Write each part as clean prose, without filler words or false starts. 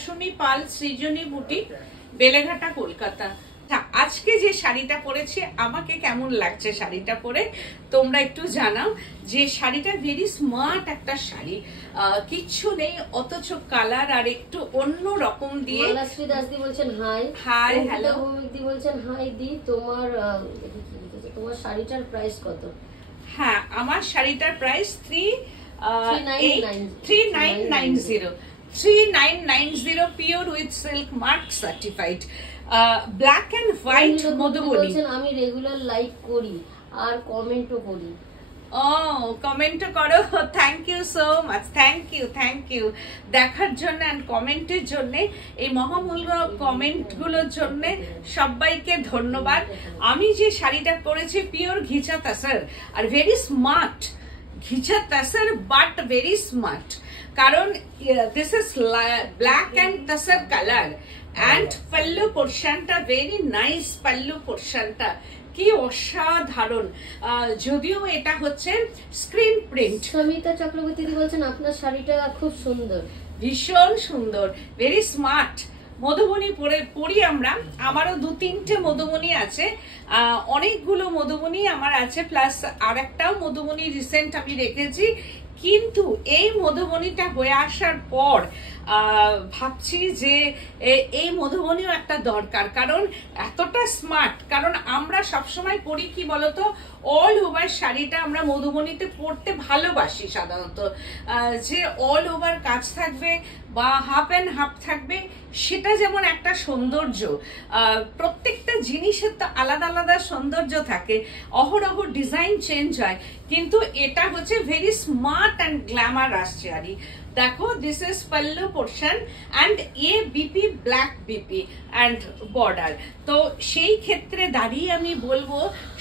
মৌসুমী পাল সৃজনী boutique, Beleghata, Kolkata. আজকে যে শাড়িটা পরেছি আমাকে কেমন লাগছে শাড়িটা পরে তোমরা একটু জানাও। যে শাড়িটা ভেরি স্মার্ট একটা শাড়ি, কিচ্ছু নেই অথচ কালার আর একটু অন্য রকম দিয়ে। লাক্ষ্মী দাস দি বলছেন হাই। High, hello. ভৌমিক দি বলছেন হাই দি। তোমার শাড়িটার প্রাইস কত? হ্যাঁ, আমার শাড়িটার price 3990 pure with silk mark certified, black and white Madhubani. আমি রেগুলার লাইক করি আর কমেন্টও করি। ও কমেন্ট করো, thank you so much, thank you দেখার জন্য এন্ড কমেন্টের জন্য, এই মহামূল্য কমেন্ট গুলোর জন্য সবাইকে ধন্যবাদ। আমি যে শাড়িটা পরেছি পিওর ঘিচা তাসার আর very smart, ghicha tussar but very smart, কারণ this is black and tussar colour and pallu portionটা ভেরি নাইস। পাল্লু পোর্শনটা কি অসাধারণ, যদিও এটা হচ্ছে স্ক্রিন প্রিন্ট। সমিতা চক্রবর্তী বলছেন আপনার শাড়িটা খুব সুন্দর, ভীষণ সুন্দর, ভেরি স্মার্ট। মধুবনী পরি আমরা, আমারও 2-3টে মধুবনী আছে, অনেকগুলো মধুবনী আমার আছে, প্লাস আর একটাও মধুবনী রিসেন্ট আমি রেখেছি। কিন্তু এই মধুবনীটা হয়ে আসার পর ভাবছি যে এই মধুবনীও একটা দরকার, কারণ এতটা স্মার্ট। কারণ আমরা সবসময় পরি কি বলতো, অল ওভার শাড়িটা আমরা মধুবনীতে পরতে ভালোবাসি সাধারণত, যে অল ওভার কাজ থাকবে বা হাফ অ্যান্ড হাফ থাকবে, সেটা যেমন একটা সৌন্দর্য। প্রত্যেকটা জিনিসের তো আলাদা আলাদা সৌন্দর্য থাকে, অহরহ ডিজাইন চেঞ্জ হয়, কিন্তু এটা হচ্ছে very smart and glamorous sari. দেখো, this is pallu portion and a BP black BP and border. তো সেই ক্ষেত্রে দাঁড়িয়ে আমি বলবো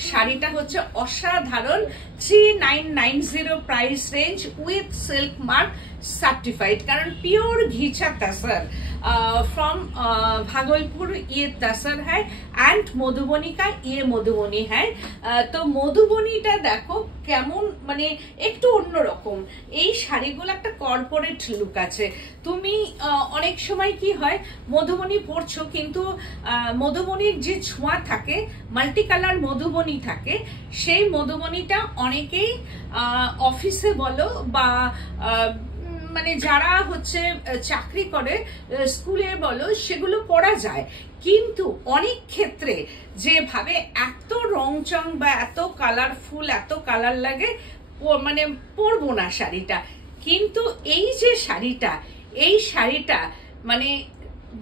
শাড়িটা হচ্ছে অসাধারণ। 3990 price range with silk mark certified, কারণ পিওর ঘিচা তাসার फ्रॉम भागलपुर ये तसर है एंड मधुबनी का ये मधुबनी है। तो মধুবনীটা দেখো কেমন, মানে একটু অন্যরকম। এই শাড়িগুলো একটা কর্পোরেট লুক আছে। তুমি অনেক সময় কি হয়, মধুবনী পরছো কিন্তু মধুবনীর যে ছোঁয়া থাকে, মাল্টি কালার মধুবনী থাকে, সেই মধুবনীটা অনেকেই অফিসে বলো বা মানে যারা হচ্ছে চাকরি করে স্কুলে বলো, সেগুলো পরা যায়। কিন্তু অনেক ক্ষেত্রে যেভাবে এত রংচং বা এত কালারফুল, এত কালার লাগে, মানে পরবো না শাড়িটা। কিন্তু এই যে শাড়িটা, এই শাড়িটা মানে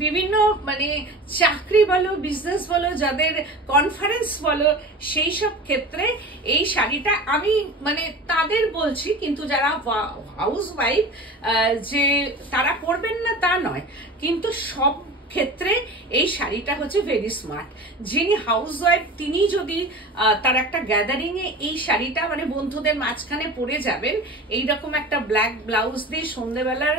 বিভিন্ন মানে চাকরি বলো, বিজনেস বলো, যাদের কনফারেন্স বলো, সেই সব ক্ষেত্রে এই শাড়িটা আমি মানে তাদের বলছি, কিন্তু যারা হাউস ওয়াইফ যে তারা পরবেন না তা নয়, কিন্তু সব ক্ষেত্রে এই শাড়িটা হচ্ছে ভেরি স্মার্ট। যিনি হাউস ওয়াইফ তিনি যদি তার একটা গ্যাদারিং এ এই শাড়িটা মানে বন্ধুদের মাঝখানে পরে যাবেন, এইরকম একটা ব্ল্যাক ব্লাউজ দিয়ে সন্ধ্যেবেলার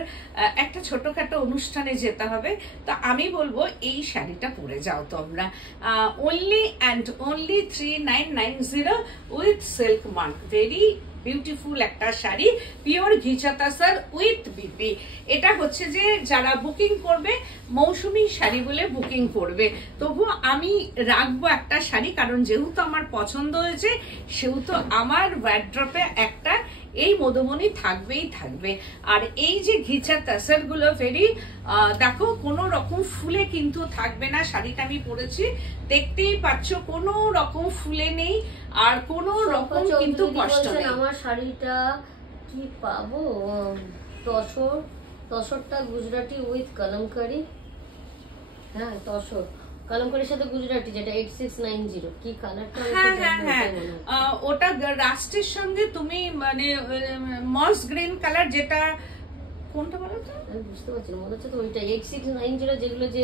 একটা ছোটখাটো অনুষ্ঠানে যেতে হবে, তো আমি বলবো এই শাড়িটা পরে যাও তোমরা। only and only 3990 with silk mark, very beautiful একটা sari, pure ghicha tussar with BP. এটা হচ্ছে যে যারা বুকিং করবে মৌসুমী শাড়ি বলে বুকিং করবে, তবু আমি রাখবো একটা শাড়ি, কারণ যেহেতু আমার পছন্দ হয়েছে, সেহেতু আমার ওয়ার্ড্রপে একটা এই মধুবনী থাকবেই থাকবে। আর এই যে ঘিচা তাসার গুলো ভেরি, দেখো কোনো রকম ফুলে কিন্তু থাকবে না। শাড়িটা আমি পরেছি, দেখতেই পাচ্ছ কোনো রকম ফুলে নেই আর কোনো রকম কিন্তু কষ্ট নেই। আমার শাড়িটা কি পাবো? তসরটা গুজরাটি উইথ কলমকারি। হ্যাঁ, তসর কলমকারির সাথে গুজরাটি, যেটা 8690। কি কালারটা? হ্যাঁ, ওটা রাস্টের সঙ্গে তুমি মানে মস গ্রিন কালার, যেটা কোনটা বলো তো আমি বুঝতে পারছি না, মনে হচ্ছে তো ওইটা 8690, যেগুলো যে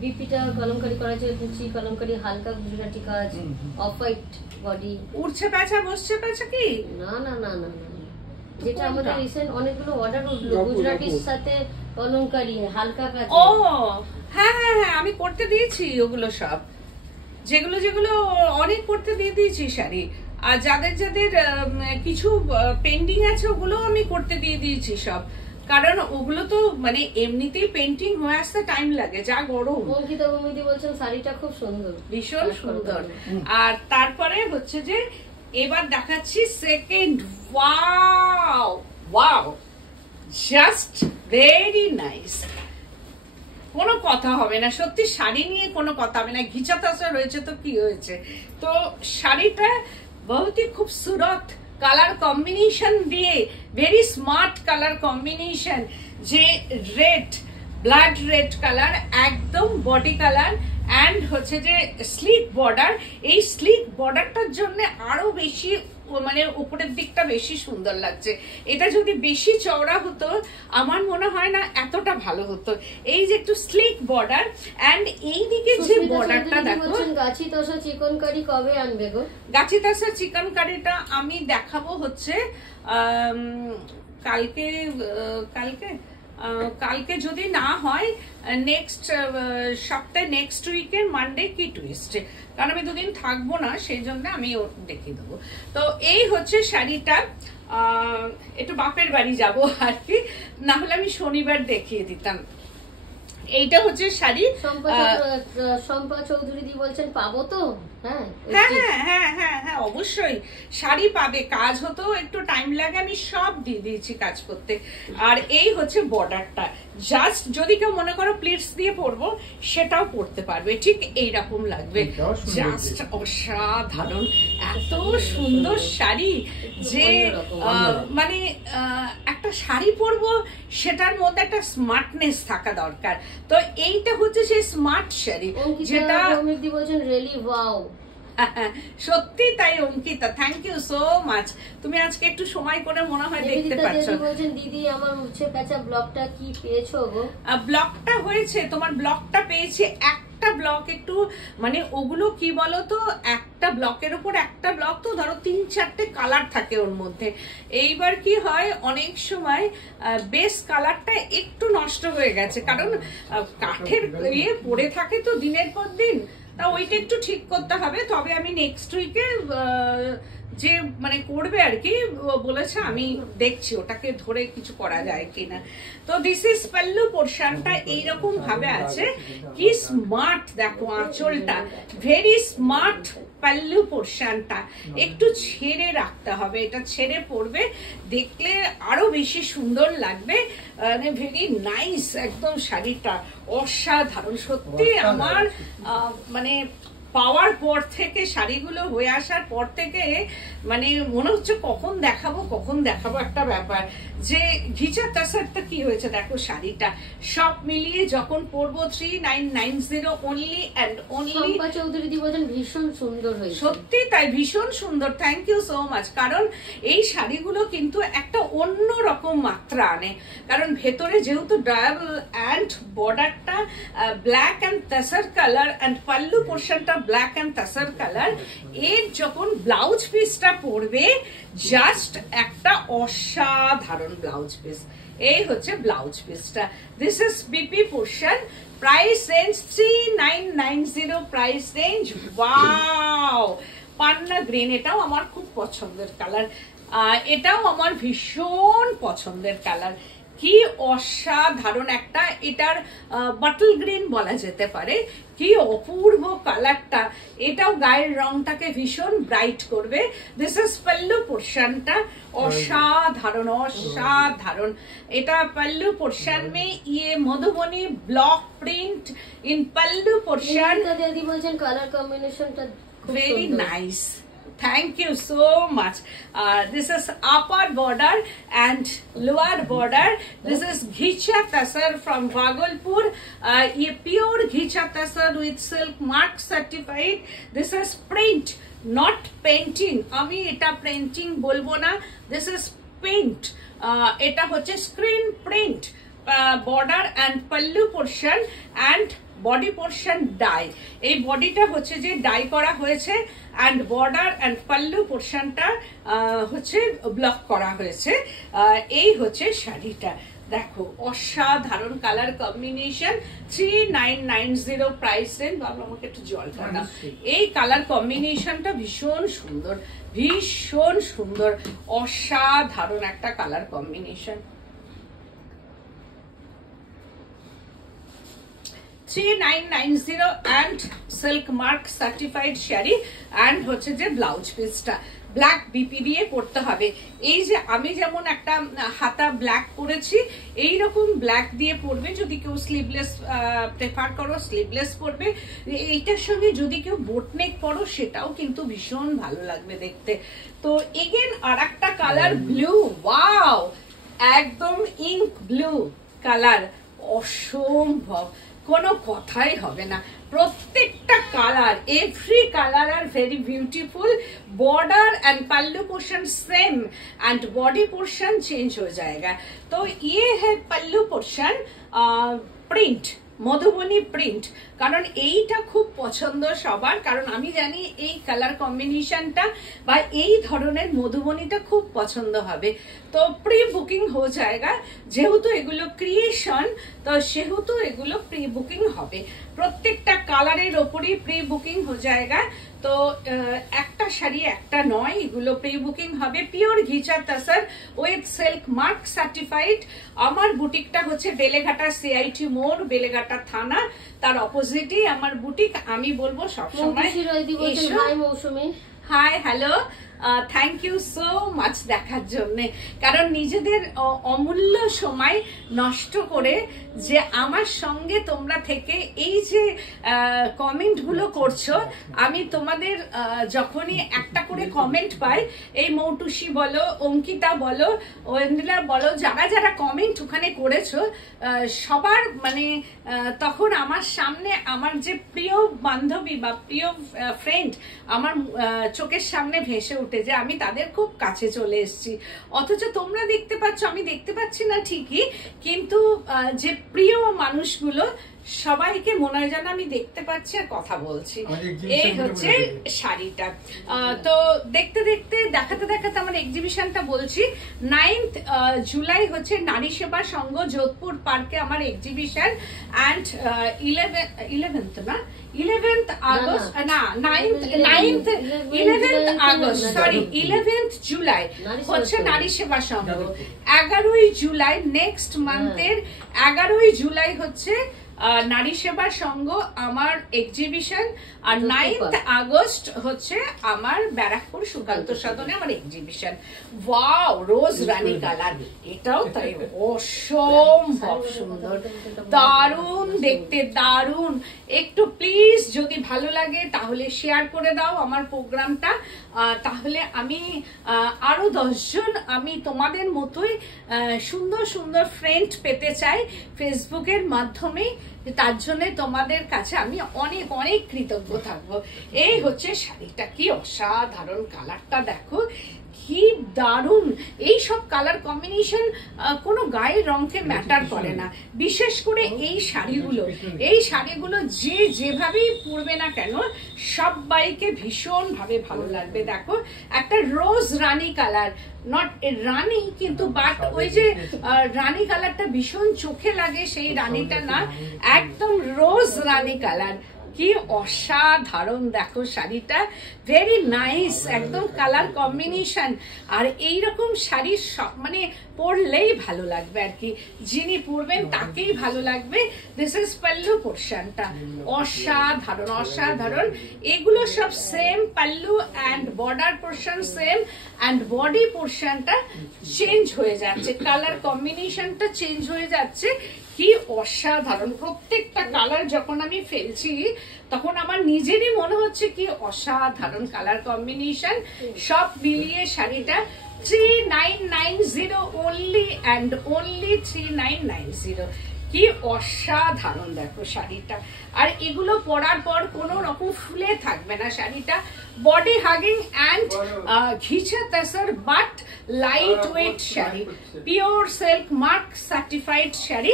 বিপিটা কলমকারি করা আছে, কুচি কলমকারি, হালকা গুজরাটি কাজ, অফ হোয়াইট বডি। উড়ছে পেঁচা বসছে পেঁচা কি? না না না না না, যেটা আমাদের রিসেন্ট অনেকগুলো অর্ডার উঠলো, গুজরাটির সাথে কলমকারি হালকা কাজ। ও হ্যাঁ, আমি করতে দিয়েছি ওগুলো সব, যেগুলো অনেক করতে দিয়ে দিয়েছি শাড়ি। আর যাদের কিছু পেন্ডিং আছে ওগুলো আমি করতে দিয়ে দিয়েছি সব, কারণ ওগুলো তো মানে এমনিতেই পেন্টিং হয়ে আসতে টাইম লাগে, যা গরম। অঙ্কিতা ভৌমিদি বলছেন শাড়িটা খুব সুন্দর, ভীষণ সুন্দর। আর তারপরে হচ্ছে যে এবার দেখাচ্ছি second. Wow wow, just very nice, কোনো কথা হবে না, সত্যি শাড়ি নিয়ে কোনো কথা হবে না। ঘিচা তাসা রয়েছে তো কি হয়েছে, তো শাড়িটা বহুত হি খুবসুরত কালার কম্বিনেশন দিয়ে, ভেরি স্মার্ট কালার কম্বিনেশন, যে রেড, ব্লাড রেড কালার, একদম বডি কালার, অ্যান্ড হচ্ছে যে স্লিক বর্ডার। এই স্লিক বর্ডারটার জন্য আরো বেশি মানে উপরের দিকটা বেশি সুন্দর লাগছে। এটা যদি বেশি চওড়া হতো আমার মনে হয় না এতটা ভালো হতো। এই যে একটু স্লিক বর্ডার, এন্ড এই দিকে যে বর্ডারটা দেখো। গাছি তসা চিকন কারি কবে আনবে গো? গাছি তসা চিকন কারিটা আমি দেখাবো হচ্ছে কালকে কালকে কালকে যদি না হয় নেক্সট সপ্তাহে, নেক্সট উইকের মানডে কি টুইসডে, কারণ আমি দুদিন থাকবো না, সেই জন্য আমি দেখিয়ে দেবো। তো এই হচ্ছে শাড়িটা, একটু বাপের বাড়ি যাব আর কি, না হলে আমি শনিবার দেখিয়ে দিতাম। এইটা হচ্ছে শাড়ি। শম্পা চৌধুরী দি বলছেন পাবো তো? হ্যাঁ হ্যাঁ হ্যাঁ হ্যাঁ হ্যাঁ অবশ্যই শাড়ি পাবে, কাজ হতেও একটু টাইম লাগে, আমি সব দিয়ে দিয়েছি কাজ করতে। আর এই হচ্ছে বর্ডারটা, জাস্ট যদি কেউ মনে করো প্লিটস দিয়ে পরবো সেটাও পরতে পারবে, ঠিক এইরকম লাগবে, জাস্ট অসাধারণ, এত সুন্দর শাড়ি যে মানে একটা শাড়ি পরবো সেটার মধ্যে একটা স্মার্টনেস থাকা দরকার। তো এইটা হচ্ছে সেই স্মার্ট শাড়ি যেটা বলছেন রিয়েলি ওয়াও। সত্যি তাই Ankita, thank you so much. তুমি আজকে একটু সময় করে মনে হয় দেখতে পাচ্ছ। দিদি আমার উচ্ছে কাঁচা ব্লগটা কি পেয়েছো গো? ব্লগটা হয়েছে, তোমার ব্লগটা পেয়েছে, একটা ব্লক একটু মানে ওগুলো কি বলতো, একটা ব্লকের উপর একটা ব্লক তো ধরো 3-4টে কালার থাকে ওর মধ্যে। এইবার কি হয় অনেক সময় বেস কালারটা একটু নষ্ট হয়ে গেছে, কারণ কাঠের ইয়ে পড়ে থাকে তো দিনের পর দিন, তা ওইটা একটু ঠিক করতে হবে। তবে আমি নেক্সট উইকে যে মানে করবে আর কি বলেছে, আমি দেখছি ওটাকে ধরে কিছু করা যায় কিনা। তো দিস ইজ পাল্লু পোর্শনটা এইরকম ভাবে আছে, কি স্মার্ট দেখো আঁচলটা, ভেরি স্মার্ট পাল্লু পোর্শনটা। একটু ছেড়ে রাখতে হবে, এটা ছেড়ে পড়বে, দেখলে আরো বেশি সুন্দর লাগবে, ভেরি নাইস একদম শাড়িটা, অসাধারণ সত্যি। আমার মানে পাওয়ার পর থেকে, শাড়িগুলো হয়ে আসার পর থেকে মানে মনে হচ্ছে কখন দেখাবো একটা ব্যাপার, যে ঘিচা তাসারটা কি হয়েছে দেখো শাড়িটা, সব মিলিয়ে যখন পরবো 3990 only and only. Shampa Chowdhury di বলেন ভীষণ সুন্দর হয়েছে, সত্যি তাই, ভীষণ সুন্দর, থ্যাংক ইউ সো মাচ। কারণ এই শাড়িগুলো কিন্তু একটা অন্য রকম মাত্রা আনে, কারণ ভেতরে যেহেতু ডাবল অ্যান্ড বর্ডারটা black and tussar colour, and pallu পোর্শনটা ব্ল্যাক অ্যান্ড তাসার কালার, এর যখন ব্লাউজ পিসটা পরবে জাস্ট একটা অসাধারণ ব্লাউজ পিস। এই হচ্ছে ব্লাউজ পিসটা, this is BP portion, price range 3990 price range. Wow, Panna green, এটাও আমার খুব পছন্দের কালার, এটাও আমার ভীষণ পছন্দের কালার, কি অসাধারণ একটা, এটার বাটল গ্রিন বলা যেতে পারে, কি অপূর্ব কালারটা, এটাও গায়ের রংটাকে ভীষণ ব্রাইট করবে। দিস ইজ পাল্লু পোর্শনটা, অসাধারণ অসাধারণ। এটা পাল্লু পোর্শন মে ये Madhubani block print in pallu portion. দিদি বলছেন কালার কম্বিনেশনটা very nice, thank you so much. This is upper border and lower border. This is ghicha tasar from Bhagalpur. Ye pure ghicha tasar with silk mark certified. This is print, not painting. Ami eta painting bolbo na, this is paint. Eta hoche screen print. Border and pallu portion and body portion dye, এই বডিটা হচ্ছে যে die করা হয়েছে, and border and pallu পোর্শনটা হচ্ছে block করা হয়েছে। এই হচ্ছে শাড়িটা, দেখো অসাধারণ কালার কম্বিনেশন, 3990 প্রাইস রেঞ্জ। বাবা আমাকে একটু জল খাওয়া, এই কালার কম্বিনেশনটা ভীষণ সুন্দর, ভীষণ সুন্দর, অসাধারণ একটা colour combination. 3990 and silk mark certified sari and হচ্ছে যে ব্লাউজ পিসটা ব্ল্যাক বিপি দিয়ে করতে হবে। এই যে আমি যেমন একটা হাতা ব্ল্যাক পরেছি, এইরকম ব্ল্যাক দিয়ে পরবে। যদি কেউ স্লিভলেস প্রেফার করো স্লিভলেস পরবে। এইটার সঙ্গে যদি কেউ বোটনেক পরো সেটাও কিন্তু ভীষণ ভালো লাগবে দেখতে। তো এগেন আর একটা কালার ব্লু, ওয়াও একদম ইঙ্ক ব্লু কালার, অসম্ভব, কোনো কথাই হবে না। প্রত্যেকটা colour, every colour are very beautiful. Border and pallu portion same and body portion change हो जाएगा। तो ये है पल्लू पोर्शन प्रिंट, মধুবনী প্রিন্ট। কারণ এইটা খুব পছন্দ সবার, কারণ আমি জানি এই কালার কম্বিনেশনটা বা এই ধরনের মধুবনীটা খুব পছন্দ হবে। তো প্রি বুকিং হয়ে যায়গা, যেহেতু এগুলো ক্রিয়েশন তো সেহেতু এগুলো প্রি বুকিং হবে। প্রত্যেকটা কালারের ওপরই প্রি বুকিং হয়ে যায়গা। তো একটা শাড়ি একটা নয়, এগুলো প্রি বুকিং হবে। Pure ghicha tussar with silk mark certified. আমার বুটিকটা হচ্ছে বেলেঘাটা সিআইটি মোড়, বেলেঘাটা থানা, তার অপোজিটই আমার বুটিক। আমি বলবো সবসময় hi hello, thank you so much দেখার জন্য। কারণ নিজেদের অমূল্য সময় নষ্ট করে যে আমার সঙ্গে তোমরা থেকে এই যে কমেন্ট গুলো করছো, আমি তোমাদের যখনই একটা করে কমেন্ট পাই, এই মৌটুসি বলো, অঙ্কিতা বলো, ওয়েন্দিলা বলো, যারা যারা কমেন্ট ওখানে করেছো সবার মানে তখন আমার সামনে আমার যে প্রিয় বান্ধবী বা প্রিয় ফ্রেন্ড আমার চোখের সামনে ভেসে উঠে যে আমি তাদের খুব কাছে চলে এসেছি। অথচ তোমরা দেখতে পাচ্ছ, আমি দেখতে পাচ্ছি না ঠিকই, কিন্তু যে প্রিয় মানুষগুলো সবাইকে মনে হয় যেন আমি দেখতে পাচ্ছি আর কথা বলছি। এই হচ্ছে শাড়িটা। তো দেখতে দেখতে দেখাতে দেখাতে আমার এক্সিবিশনটা বলছি। 9th জুলাই হচ্ছে নারী সেবা সংঘ যোধপুর পার্কে আমার এক্সিবিশন। অ্যান্ড 11th আগস্ট না 11th August sorry 11th July হচ্ছে নারী সেবা সংঘ। 11ই জুলাই নেক্সট মান্থের 11ই জুলাই হচ্ছে নারী সেবা সংঘ আমার এক্সিবিশন। আর 9th আগস্ট হচ্ছে আমার ব্যারাকপুর সুকান্ত সদনে আমার এক্সিবিশন। ওয়াও, রোজ রানী কালার, এটাও তাই অসম্ভব সুন্দর, দারুণ দেখতে, দারুণ। একটু প্লিজ যদি ভালো লাগে তাহলে শেয়ার করে দাও আমার প্রোগ্রামটা, তাহলে আমি আরো 10 জন আমি তোমাদের মতোই সুন্দর সুন্দর ফ্রেন্ড পেতে চাই ফেসবুকের মাধ্যমে। তার জন্য তোমাদের কাছে আমি অনেক অনেক কৃতজ্ঞ থাকবো। এই হচ্ছে শাড়িটা, কি অসাধারণ কালারটা দেখো, কি দারুণ। এই সব কালার কম্বিনেশন কোনো গায়ের রঙকে ম্যাটার করে না। বিশেষ করে এই শাড়িগুলো যে যেভাবেই পরবে না কেন সবাইকে ভীষণ ভাবে ভালো লাগবে। দেখো একটা রোজ রানী কালার, নট রানী কিন্তু বাট ওই যে রানী কালারটা ভীষণ চোখে লাগে, সেই রানীটা না, একদম রোজ রানী কালার। কি অসাধারণ দেখো শাড়িটা, ভেরি নাইস, একদম কালার কম্বিনেশন। আর এইরকম শাড়ি মানে পরলেই ভালো লাগবে আর কি, যিনি পরবেন তাকেই ভালো লাগবে। দিস ইজ পাল্লু পোর্শনটা, অসাধারণ অসাধারণ। এগুলো সব same pallu and border portion same, and body পোর্শনটা চেঞ্জ হয়ে যাচ্ছে, কালার কম্বিনেশনটা চেঞ্জ হয়ে যাচ্ছে। কি অসাধারণ, প্রত্যেকটা কালার যখন আমি ফেলছি তখন আমার নিজেরই মনে হচ্ছে কি অসাধারণ কালার কম্বিনেশন। সব মিলিয়ে শাড়িটা 3990 only and only 3990। কি অসাধারণ দেখো শাড়িটা। আর এগুলো পরার পর কোনো রকম ফুলে থাকবে না শাড়িটা, body hugging and ghicha tussar but light weight sari, pure silk mark certified sari,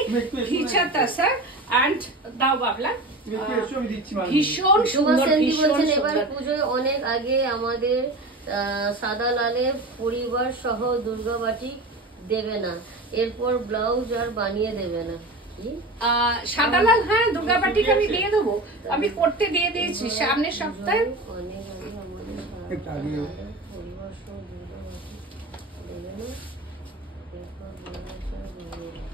ghicha tussar and দাও বাবলা, ভীষণ সুন্দর ভীষণ সুন্দর। পুজোয় অনেক আগে আমাদের সাদা লালের পরিবার সহ দুর্গা বাটিক দেবে না, এরপর ব্লাউজ আর বানিয়ে দেবে না। সাদা লাল, হ্যাঁ দুর্গা বাটিক আমি দিয়ে দেবো, আমি করতে দিয়ে দিয়েছি সামনের সপ্তাহে। অনেক আগে আমাদের পরিবার সহ দুর্গা বাটিক দেবে না, এরপর ব্লাউজ আর বানিয়ে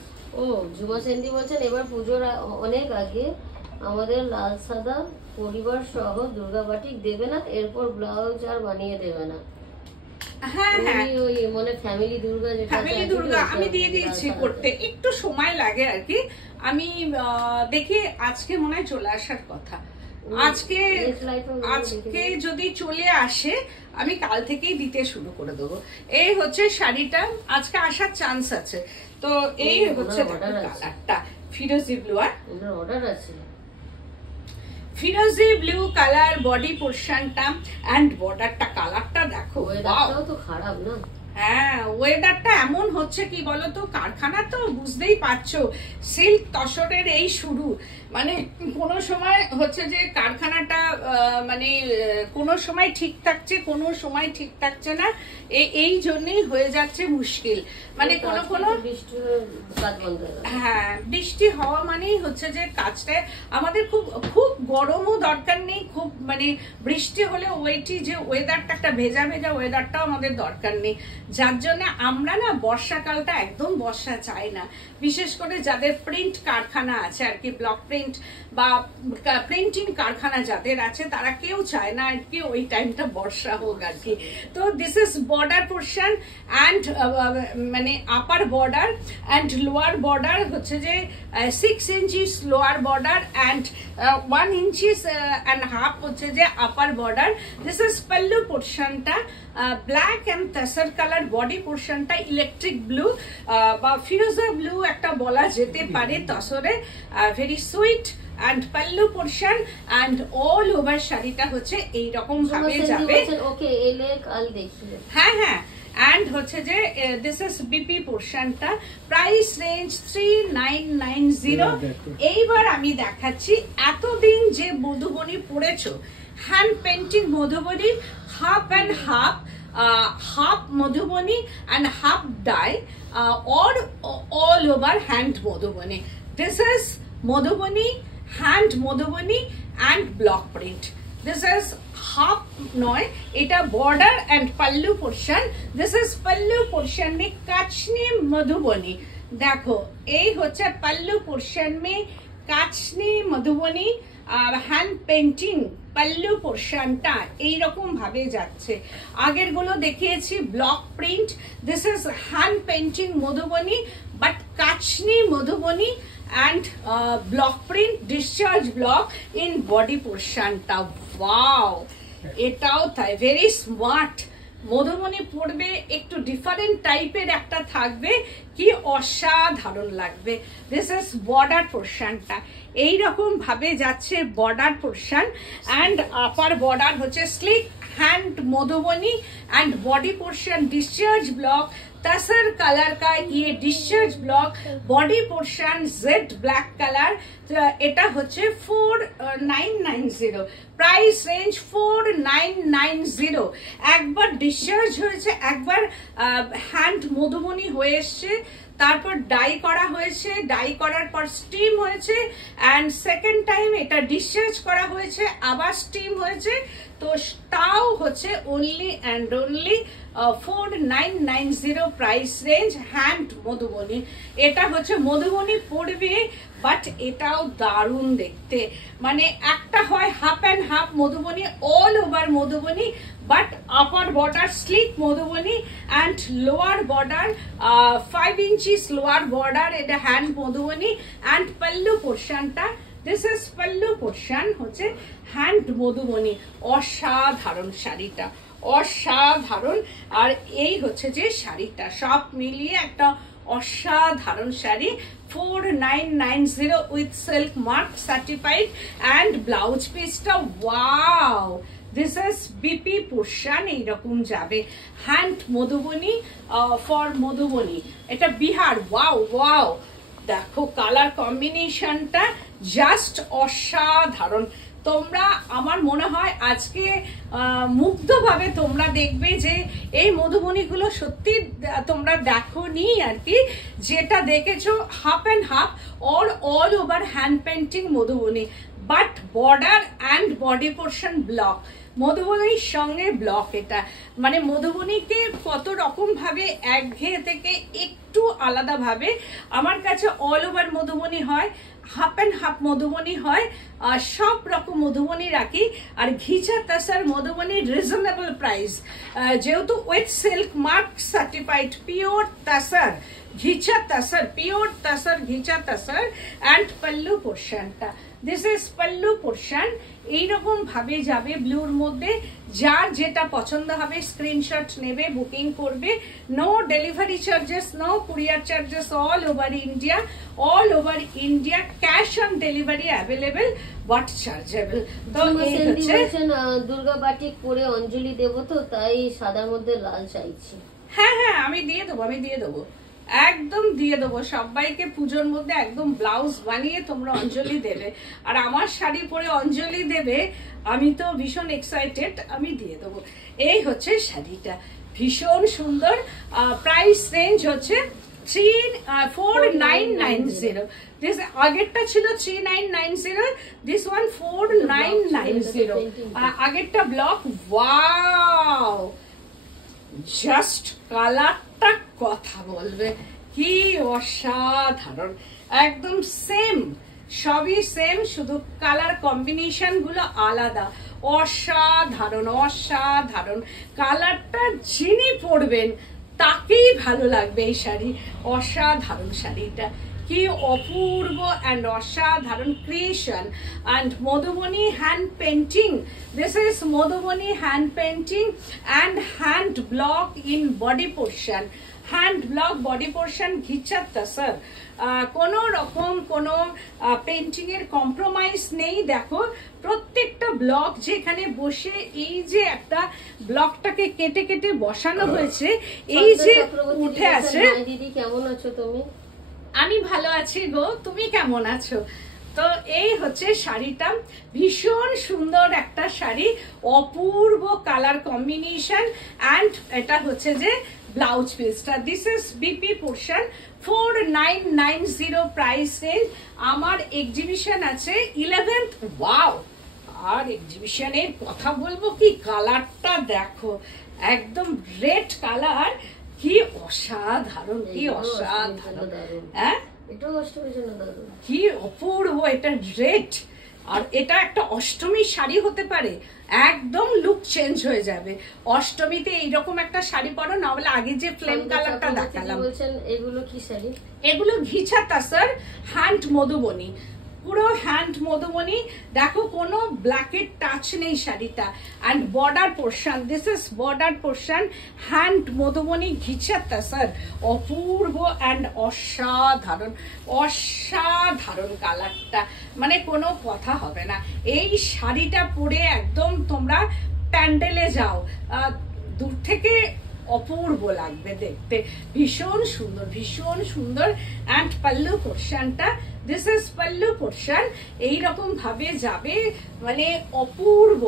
দেবে। ও ঝুমা সেন্দি বলছেন এবার পুজোর অনেক আগে আমাদের লাল সাদা পরিবার সহ দুর্গা বাটিক দেবে না, এরপর ব্লাউজ আর বানিয়ে দেবে না। হ্যাঁ হ্যাঁ, ওই মানে ফ্যামিলি দুর্গা, যেটা ফ্যামিলি দুর্গা আমি দিয়ে দিয়েছি করতে, একটু সময় লাগে আর কি। আমি দেখি আজকে মনে হয় চলে আসার কথা, আজকে যদি চলে আসে আমি কাল থেকেই দিতে শুরু করে দেবো। এই হচ্ছে শাড়িটা, আজকে আসার চান্স আছে। তো এই হচ্ছে কালারটা ফিরোজি ব্লু, আর অর্ডার আছে ফিরোজি ব্লু কালার বডি পোর্শনটা এন্ড বর্ডারটা, কালারটা দেখো, ওয়েদারটাও তো খারাপ না। হ্যাঁ, ওয়েদারটা এমন হচ্ছে কি বলতো, কারখানা তো বুঝতেই পারছো, সিল্ক তসরের এই শুরু, মানে কোনো সময় হচ্ছে যে কারখানাটা মানে কোনো সময় ঠিক থাকছে, কোনো সময় ঠিক থাকছে না, এই জন্যই হয়ে যাচ্ছে মুশকিল। মানে কোনো হ্যাঁ, বৃষ্টি হওয়া মানেই হচ্ছে যে কাজটা আমাদের খুব খুব গরমও দরকার নেই, খুব মানে বৃষ্টি হলে ওইটি যে ওয়েদারটা একটা ভেজা ভেজা ওয়েদারটাও আমাদের দরকার নেই, যার জন্য আমরা না বর্ষাকালটা একদম বর্ষা চাই না। বিশেষ করে যাদের প্রিন্ট কারখানা আছে আর কি, ব্লক প্রিন্ট বা প্রিন্টিং কারখানা যাদের আছে, তারা কেউ চায় না আর কি ওই টাইমটা বর্ষা হোক আর কি। তো this is border portion and মানে upper border and lower border হচ্ছে যে 6 inches lower border and 1 inches and half হচ্ছে যে upper border. This is pallu পোর্শনটা black and tussar colour, body পোর্শনটা ইলেকট্রিক ব্লু বা ফিরোজা ব্লু একটা বলা যেতে পারে তসরে, very sweet and pallu portion and all over শাড়িটা হচ্ছে এই রকম ভাবে যাবে। ওকে এলে কাল দেখি। হ্যাঁ হ্যাঁ, and হচ্ছে যে this is BP পোর্শনটা, প্রাইস রেঞ্জ 3990। এইবার আমি দেখাচ্ছি এতদিন যে মধুবনী পড়েছো, hand painting Madhubani, half and half, half madhubani and half dye or all over hand madhubani. This is madhubani, hand madhubani and block print. This is half noy, এটা border and pallu portion. This is pallu portion में काचनी madhubani, देखो এই হচ্ছে pallu portion में কাচনি মধুবনী আর hand painting pallu পোর্শনটা এইরকম ভাবে যাচ্ছে। আগের গুলো দেখিয়েছি block print, this is hand painting Madhubani but Kachni Madhubani and block print discharge block in body পোর্শনটা। ওয়াও, এটাও তাই ভেরি স্মার্ট। মধুবনী পড়বে একটু ডিফারেন্ট টাইপের একটা থাকবে, কি অসাধারণ লাগবে। দিস ইজ বর্ডার পোর্শনটা এইরকম ভাবে যাচ্ছে, border portion and upper border হচ্ছে স্লিক hand Madhubani and body portion discharge block, tussar colour का ये discharge block, body portion jet black colour, এটা হচ্ছে 4990, প্রাইস রেঞ্জ 4990। একবার ডিসচার্জ হয়েছে, একবার হ্যান্ড মধুবনী হয়ে এসছে, তারপর ডাই করা হয়েছে, ডাই করার পর স্টিম হয়েছে অ্যান্ড সেকেন্ড টাইম এটা ডিসচার্জ করা হয়েছে, আবার স্টিম হয়েছে। তো তাও হচ্ছে only and only 4990 price range hand Madhubani. এটা হচ্ছে মধুবনী পড়বে বাট এটাও দারুণ দেখতে, মানে একটা হয় half and half Madhubani, all over Madhubani but upper border slick Madhubani and lower border 5 inches lower border, এটা হ্যান্ড মধুবনী অ্যান্ড পাল্লু পোর্শনটা, দিস ইজ পাল্লু পোর্শন হচ্ছে হ্যান্ড মধুবনী। অসাধারণ শাড়িটা, অসাধারণ। আর এই হচ্ছে যে শাড়িটা, সব মিলিয়ে একটা অসাধারণ sari. 4990 with silk mark certified and blouse পিসটা wow, this is BP portion এইরকম যাবে, হ্যান্ড মধুবনী ফর মধুবনী, এটা বিহার। ওয়াও ওয়াও, দেখো কালার কম্বিনেশনটা জাস্ট অসাধারণ। তোমরা আমার মনে হয় আজকে মুগ্ধভাবে তোমরা দেখবে যে এই মধুবনীগুলো সত্যি তোমরা দেখোনি আর কি, যেটা দেখেছো half and half or all over hand painting Madhubani but border and body portion block. মধুবনীর সঙ্গে ব্লক। এটা মানে মধুবনীকে কত রকম ভাবে একঘেয়ে থেকে একটু আলাদা ভাবে আমার কাছে অল ওভার মধুবনী হয়, হাফ অ্যান্ড হাফ মধুবনী হয়, সব রকম মধুবনী রাখি। আর ঘিচা তাসার মধুবনী রিজনেবল প্রাইস, যেহেতু with silk mark certified pure tussar ghicha tussar, pure tussar ghicha tussar. And pallu পোর্শনটা, দিস ইজ পাল্লু পোর্শন। এইরকম ভাবে যাবে ব্লুর মধ্যে। যার যেটা পছন্দ হবে স্ক্রিনশট নেবে, বুকিং করবে। No delivery charges, no courier charges, all over India, all over India cash on delivery available, but chargeable. তো এই হচ্ছে দুর্গা বাটিক পরে অঞ্জলি দেব, তো তাই সাদার মধ্যে লাল চাইছি। হ্যাঁ হ্যাঁ, আমি দিয়ে দেবো, আমি দিয়ে দেবো, একদম দিয়ে দেবো সবাইকে। পুজোর মধ্যে একদম ব্লাউজ বানিয়ে তোমরা অঞ্জলি দেবে, আর আমার শাড়ি পরে অঞ্জলি দেবে। আমি তো ভীষণ এক্সাইটেড, আমি দিয়ে দেবো। এই হচ্ছে শাড়িটা, ভীষণ সুন্দর। প্রাইস রেঞ্জ হচ্ছে 4990। দিস আগেরটা ছিল 3990, দিস ওয়ান 4990। আগেরটা ব্লক। ওয়াও, জাস্ট কালারটা কথা বলবে, কি অসাধারণ, একদম সেম, সবই সেম, শুধু কালার কম্বিনেশন গুলো আলাদা। অসাধারণ অসাধারণ, কালারটা যিনি পরবেন তাকেই ভালো লাগবে এই শাড়ি। অসাধারণ শাড়িটা, কি অপূর্ব অ্যান্ড অসাধারণ creation. And Madhubani hand painting, this is Madhubani hand painting and hand block in body portion, hand block body portion ghicha tussar. কোন রকম কোনো পেন্টিং এর কম্প্রোমাইজ নেই। দেখো প্রত্যেকটা ব্লক যেখানে বসে এই যে একটা ব্লকটাকে কেটে কেটে বসানো হয়েছে, এই যে উঠে আছে। দিদি কেমন আছো তুমি? আমি ভালো আছি গো, তুমি কেমন আছো? তো এই হচ্ছে শাড়িটা, ভীষণ সুন্দর একটা শাড়ি, অপূর্ব কালার কম্বিনেশন। অ্যান্ড এটা হচ্ছে যে ব্লাউজ পিসটা, this is BP portion, 4990 price range. আমার এক্সিবিশন আছে 11th। ওয়াও, আর এক্সিবিশনের কথা বলবো কি, কালারটা দেখো, একদম রেড কালার, কি অসাধারণ, কি অসাধারণ, হ্যাঁ কি অপূর্ব, এটা রেড। আর এটা একটা অষ্টমীর শাড়ি হতে পারে, একদম লুক চেঞ্জ হয়ে যাবে অষ্টমীতে। এইরকম একটা শাড়ি পরো, না হলে আগে যে ফ্লেম কালারটা দেখালাম। এগুলো কি শাড়ি? এগুলো ঘিচা তাসার হ্যান্ড মধুবনী, পুরো হ্যান্ড মধুবনী। দেখো কোনো ব্ল্যাকের টাচ নেই শাড়িটা। And border portion, this is border portion, hand Madhubani ghicha tussar. অপূর্ব অ্যান্ড অসাধারণ, অসাধারণ কালারটা, মানে কোনো কথা হবে না। এই শাড়িটা পরে একদম তোমরা প্যান্ডেলে যাও, দূর থেকে অপূর্ব লাগবে দেখতে, ভীষণ সুন্দর, ভীষণ সুন্দর। অ্যান্ড পাল্লু পোর্শনটা, দিস ইজ পাল্লু পোর্শন, এইরকম ভাবে যাবে, মানে অপূর্ব।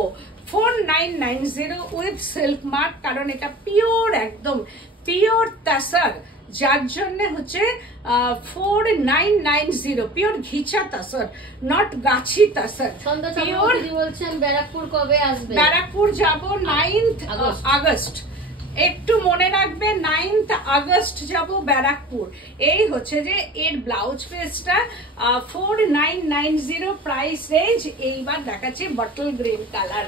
4990 উইথ সিল্ক মার্ক, কারণ এটা পিওর, একদম পিওর তাসার, যার জন্য হচ্ছে 4990, pure ghicha তাসার, not Gachhi তাসার। Pure. বলছেন ব্যারাকপুর কবে আসবে? ব্যারাকপুর যাব 9th আগস্ট, একটু মনে রাখবে, 9th আগস্ট যাব ব্যারাকপুর। এই হচ্ছে যে এর ব্লাউজ পিসটা, 4990 প্রাইস রেঞ্জ। এইবার দেখাচ্ছি বটল গ্রিন কালার,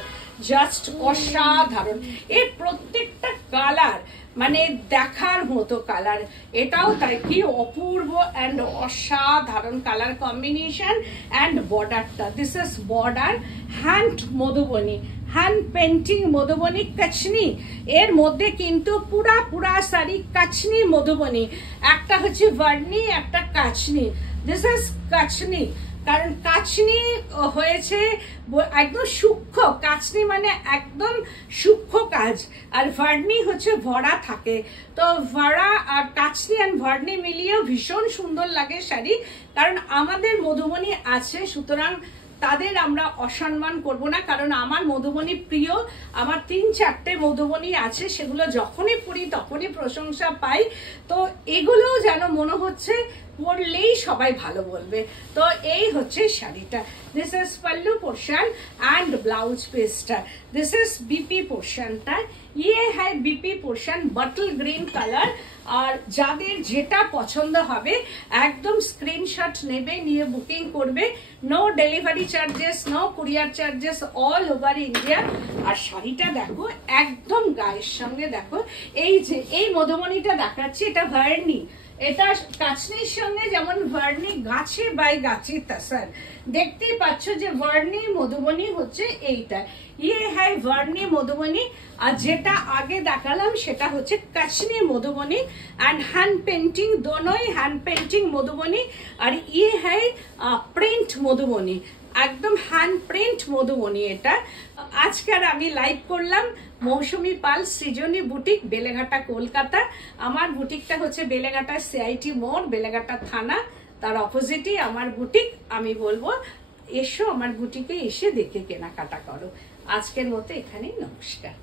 জাস্ট অসাধারণ। এর প্রত্যেকটা কালার মানে দেখার মতো কালার, এটাও তাই, কি অপূর্ব অ্যান্ড অসাধারণ কালার কম্বিনেশন। অ্যান্ড বর্ডারটা, this is border, hand Madhubani, hand painting Madhubani Kachni. এর মধ্যে কিন্তু পুরা শাড়ি কাচনি মধুবনী, একটা হচ্ছে ভার্নি, একটা কাচনি। দিস ইজ কাচনি, কারণ কাচনি হয়েছে একদম সূক্ষ্ম, কাচনি মানে একদম সূক্ষ্ম কাজ, আর ভার্নি হচ্ছে ভরা থাকে। তো ভরা আর কাচনি আর ভার্নি মিলিয়েও ভীষণ সুন্দর লাগে শাড়ি, কারণ আমাদের মধুবনী আছে, সুতরাং তাদের আমরা অসম্মান করব না। কারণ আমার মধুবনী প্রিয়, আমার 3-4টে মধুবনী আছে, সেগুলো যখনই পরি তখনই প্রশংসা পাই। তো এগুলোও যেন মনে হচ্ছে পরলেই সবাই ভালো বলবে। তো এই হচ্ছে শাড়িটা। This is pallu portion and blouse पीसটা। दिस इज बीपी পোর্শনটা। ये है BP portion bottle green colour. আর যাদের যেটা পছন্দ হবে একদম স্ক্রিনশট নেবে, নিয়ে বুকিং করবে। No delivery charges, no courier charges, all over India. আর শাড়িটা দেখো একদম গায়ের সঙ্গে, দেখো এই যে এই মধুমণিটা দেখাচ্ছি, এটা ভার্নি, এটা কাচনির সঙ্গে যেমন ভার্নি গাছে বাই গাছি তাসার, দেখতেই পাচ্ছ যে ভার্নি মধুবনী হচ্ছে এইটা। ये है ভার্নি মধুবনী। আর যেটা আগে দেখালাম সেটা হচ্ছে কাচনি মধুবনী एंड हैंड पेंटिंग, दोनों ही हैंड पेंटिंग মধুবনী। আর ये है প্রিন্ট মধুবনী, একদম হ্যান্ড প্রিন্ট মধুবনী এটা। আজকের আমি লাইভ করলাম মৌসুমী পাল সৃজনী বুটিক, বেলেঘাটা, কলকাতা। আমার বুটিকটা হচ্ছে বেলেঘাটা সিআইটি মোড়, বেলেঘাটা থানা, তার অপোজিটই আমার বুটিক। আমি বলবো এসো আমার বুটিকে, এসে দেখে কেনাকাটা করো। আজকের মতো এখানেই, নমস্কার।